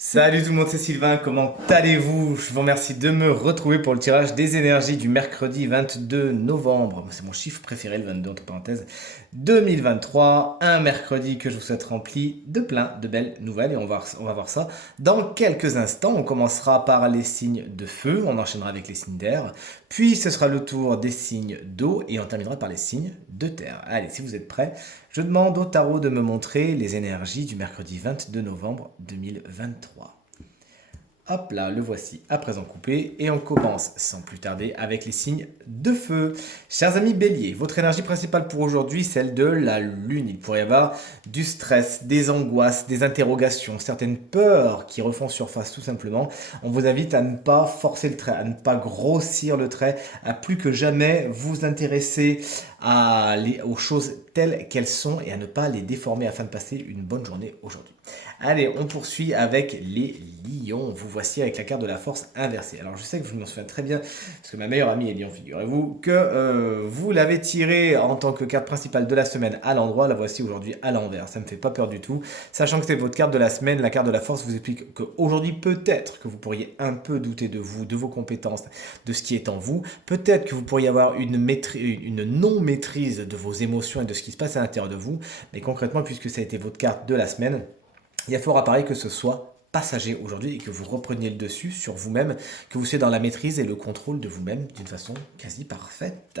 Salut tout le monde, c'est Sylvain, comment allez-vous? Je vous remercie de me retrouver pour le tirage des énergies du mercredi 22 novembre. C'est mon chiffre préféré, le 22 entre parenthèses, 2023. Un mercredi que je vous souhaite rempli de plein de belles nouvelles et on va voir ça dans quelques instants. On commencera par les signes de feu, on enchaînera avec les signes d'air, puis ce sera le tour des signes d'eau et on terminera par les signes de terre. Allez, si vous êtes prêts, je demande au tarot de me montrer les énergies du mercredi 22 novembre 2023. Hop là, le voici à présent coupé et on commence sans plus tarder avec les signes de feu. Chers amis béliers, votre énergie principale pour aujourd'hui, celle de la lune. Il pourrait y avoir du stress, des angoisses, des interrogations, certaines peurs qui refont surface tout simplement. On vous invite à ne pas forcer le trait, à ne pas grossir le trait, à plus que jamais vous intéresser aux choses telles qu'elles sont et à ne pas les déformer afin de passer une bonne journée aujourd'hui. Allez, on poursuit avec les lions. Vous voici avec la carte de la force inversée. Alors je sais que je m'en souviens très bien, parce que ma meilleure amie est lion, figurez-vous, que vous l'avez tirée en tant que carte principale de la semaine à l'endroit. La voici aujourd'hui à l'envers. Ça ne me fait pas peur du tout. Sachant que c'est votre carte de la semaine, la carte de la force vous explique qu'aujourd'hui peut-être que vous pourriez un peu douter de vous, de vos compétences, de ce qui est en vous. Peut-être que vous pourriez avoir une non-maîtrise de vos émotions et de ce qui se passe à l'intérieur de vous. Mais concrètement, puisque ça a été votre carte de la semaine, il y a fort à parier que ce soit passager aujourd'hui et que vous repreniez le dessus sur vous-même, que vous soyez dans la maîtrise et le contrôle de vous-même d'une façon quasi parfaite.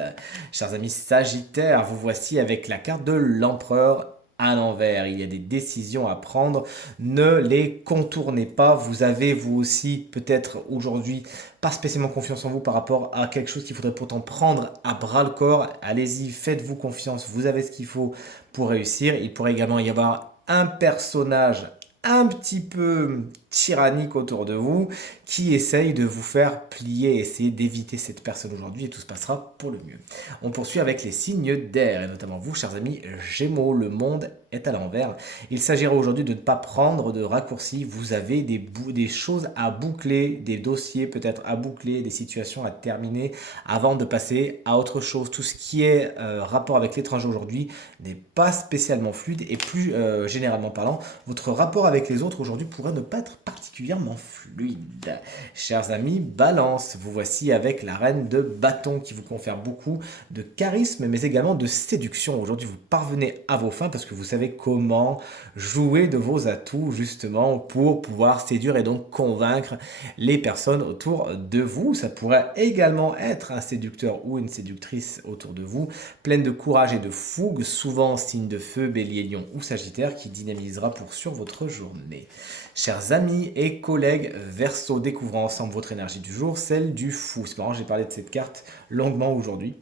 Chers amis Sagittaires, vous voici avec la carte de l'empereur à l'envers. Il y a des décisions à prendre, ne les contournez pas. Vous avez vous aussi peut-être aujourd'hui pas spécialement confiance en vous par rapport à quelque chose qu'il faudrait pourtant prendre à bras le corps. Allez-y, faites-vous confiance, vous avez ce qu'il faut pour réussir. Il pourrait également y avoir un personnage un petit peu tyrannique autour de vous qui essaye de vous faire plier, essayer d'éviter cette personne aujourd'hui et tout se passera pour le mieux. On poursuit avec les signes d'air et notamment vous, chers amis Gémeaux, le monde est à l'envers. Il s'agira aujourd'hui de ne pas prendre de raccourcis. Vous avez des choses à boucler, des dossiers peut-être à boucler, des situations à terminer avant de passer à autre chose. Tout ce qui est rapport avec l'étranger aujourd'hui n'est pas spécialement fluide et plus généralement parlant, votre rapport avec les autres aujourd'hui pourrait ne pas être particulièrement fluide. Chers amis, Balance, vous voici avec la reine de bâton qui vous confère beaucoup de charisme mais également de séduction. Aujourd'hui, vous parvenez à vos fins parce que vous savez comment jouer de vos atouts justement pour pouvoir séduire et donc convaincre les personnes autour de vous. Ça pourrait également être un séducteur ou une séductrice autour de vous, pleine de courage et de fougue, souvent signe de feu, bélier, lion ou sagittaire qui dynamisera pour sûr votre journée. Chers amis et collègues Verseau, découvrons ensemble votre énergie du jour, celle du fou. C'est marrant, j'ai parlé de cette carte longuement aujourd'hui.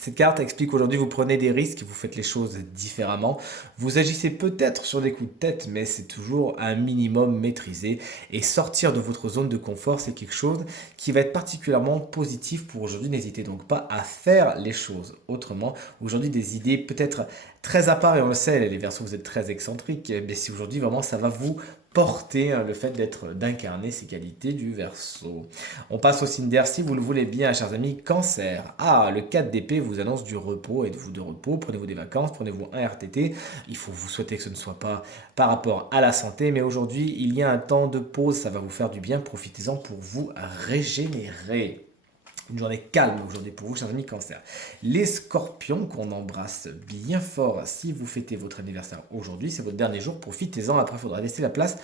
Cette carte explique qu'aujourd'hui vous prenez des risques, vous faites les choses différemment, vous agissez peut-être sur des coups de tête, mais c'est toujours un minimum maîtrisé. Et sortir de votre zone de confort, c'est quelque chose qui va être particulièrement positif pour aujourd'hui. N'hésitez donc pas à faire les choses autrement. Aujourd'hui, des idées peut-être très à part, et on le sait, les Verseaux, vous êtes très excentriques, mais si aujourd'hui vraiment ça va vous porter le fait d'incarner ces qualités du Verseau. On passe au signe d'air si vous le voulez bien, chers amis, Cancer. Ah, le 4 d'épée vous annonce du repos. Êtes-vous de repos? Prenez-vous des vacances, prenez-vous un RTT. Il faut vous souhaiter que ce ne soit pas par rapport à la santé, mais aujourd'hui, il y a un temps de pause, ça va vous faire du bien. Profitez-en pour vous régénérer. Une journée calme aujourd'hui pour vous, chers amis Cancer. Les Scorpions, qu'on embrasse bien fort si vous fêtez votre anniversaire aujourd'hui, c'est votre dernier jour, profitez-en, après il faudra laisser la place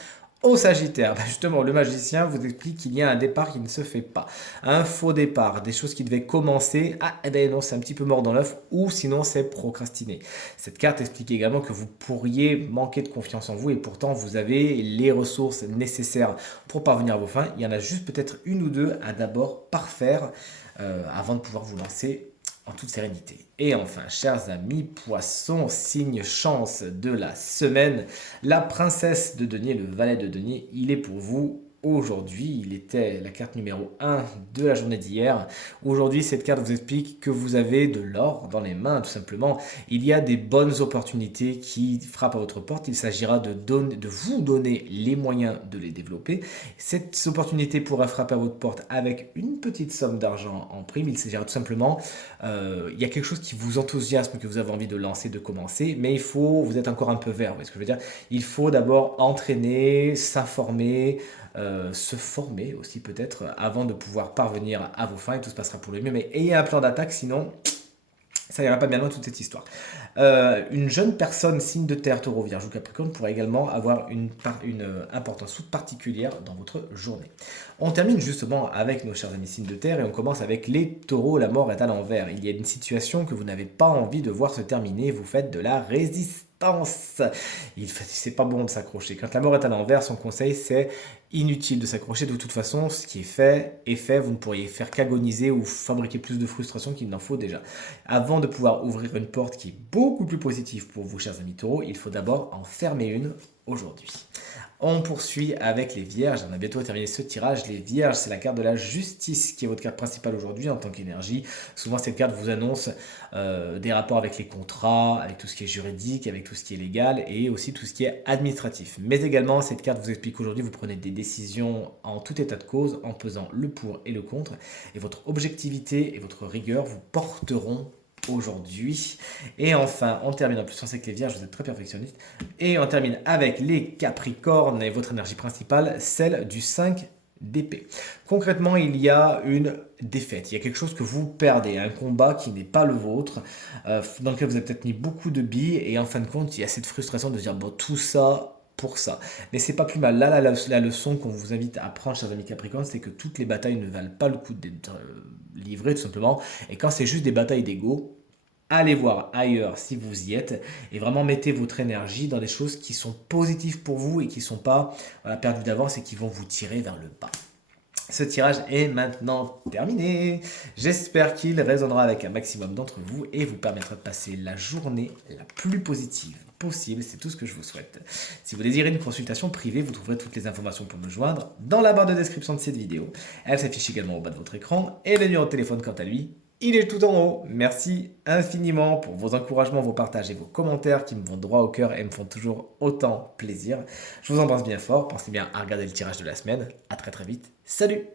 au Sagittaire. Justement, le magicien vous explique qu'il y a un départ qui ne se fait pas. Un faux départ, des choses qui devaient commencer, ah eh ben non, c'est un petit peu mort dans l'œuf, ou sinon c'est procrastiné. Cette carte explique également que vous pourriez manquer de confiance en vous et pourtant vous avez les ressources nécessaires pour parvenir à vos fins. Il y en a juste peut-être une ou deux à d'abord parfaire avant de pouvoir vous lancer en toute sérénité. Et enfin, chers amis poissons, signe chance de la semaine, la princesse de denier, le valet de denier, il est pour vous aujourd'hui. Il était la carte numéro 1 de la journée d'hier. Aujourd'hui, cette carte vous explique que vous avez de l'or dans les mains, tout simplement. Il y a des bonnes opportunités qui frappent à votre porte. Il s'agira de vous donner les moyens de les développer. Cette opportunité pourra frapper à votre porte avec une petite somme d'argent en prime. Il s'agira tout simplement, il y a quelque chose qui vous enthousiasme, que vous avez envie de lancer, de commencer, mais vous êtes encore un peu vert, vous voyez ce que je veux dire. Il faut d'abord entraîner, s'informer, se former aussi peut-être avant de pouvoir parvenir à vos fins et tout se passera pour le mieux. Mais ayez un plan d'attaque, sinon ça ira pas bien loin toute cette histoire. Une jeune personne signe de terre, taureau, vierge ou capricorne pourrait également avoir une importance toute particulière dans votre journée. On termine justement avec nos chers amis signes de terre et on commence avec les taureaux. La mort est à l'envers. Il y a une situation que vous n'avez pas envie de voir se terminer. Vous faites de la résistance. C'est pas bon de s'accrocher. Quand la mort est à l'envers, son conseil c'est inutile de s'accrocher. De toute façon, ce qui est fait est fait. Vous ne pourriez faire qu'agoniser ou fabriquer plus de frustration qu'il n'en faut déjà. Avant de pouvoir ouvrir une porte qui est beaucoup plus positive pour vous, chers amis taureaux, il faut d'abord en fermer une aujourd'hui. On poursuit avec les vierges. On a bientôt terminé ce tirage. Les vierges, c'est la carte de la justice qui est votre carte principale aujourd'hui en tant qu'énergie. Souvent, cette carte vous annonce des rapports avec les contrats, avec tout ce qui est juridique, avec tout ce qui est légal et aussi tout ce qui est administratif. Mais également, cette carte vous explique qu'aujourd'hui, vous prenez des décisions en tout état de cause, en pesant le pour et le contre. Et votre objectivité et votre rigueur vous porteront aujourd'hui. Et enfin, on termine en plus avec les vierges, vous êtes très perfectionniste. Et on termine avec les capricornes et votre énergie principale, celle du 5 d'épée. Concrètement, il y a une défaite, il y a quelque chose que vous perdez, un combat qui n'est pas le vôtre, dans lequel vous avez peut-être mis beaucoup de billes et en fin de compte, il y a cette frustration de dire bon, tout ça pour ça. Mais c'est pas plus mal. Là, la leçon qu'on vous invite à prendre, chers amis Capricornes, c'est que toutes les batailles ne valent pas le coup d'être livrées, tout simplement. Et quand c'est juste des batailles d'ego, allez voir ailleurs si vous y êtes et vraiment mettez votre énergie dans des choses qui sont positives pour vous et qui ne sont pas perdues d'avance et qui vont vous tirer vers le bas. Ce tirage est maintenant terminé. J'espère qu'il résonnera avec un maximum d'entre vous et vous permettra de passer la journée la plus positive possible. C'est tout ce que je vous souhaite. Si vous désirez une consultation privée, vous trouverez toutes les informations pour me joindre dans la barre de description de cette vidéo. Elle s'affiche également au bas de votre écran et le numéro de téléphone quant à lui, il est tout en haut. Merci infiniment pour vos encouragements, vos partages et vos commentaires qui me vont droit au cœur et me font toujours autant plaisir. Je vous embrasse bien fort. Pensez bien à regarder le tirage de la semaine. À très très vite. Salut!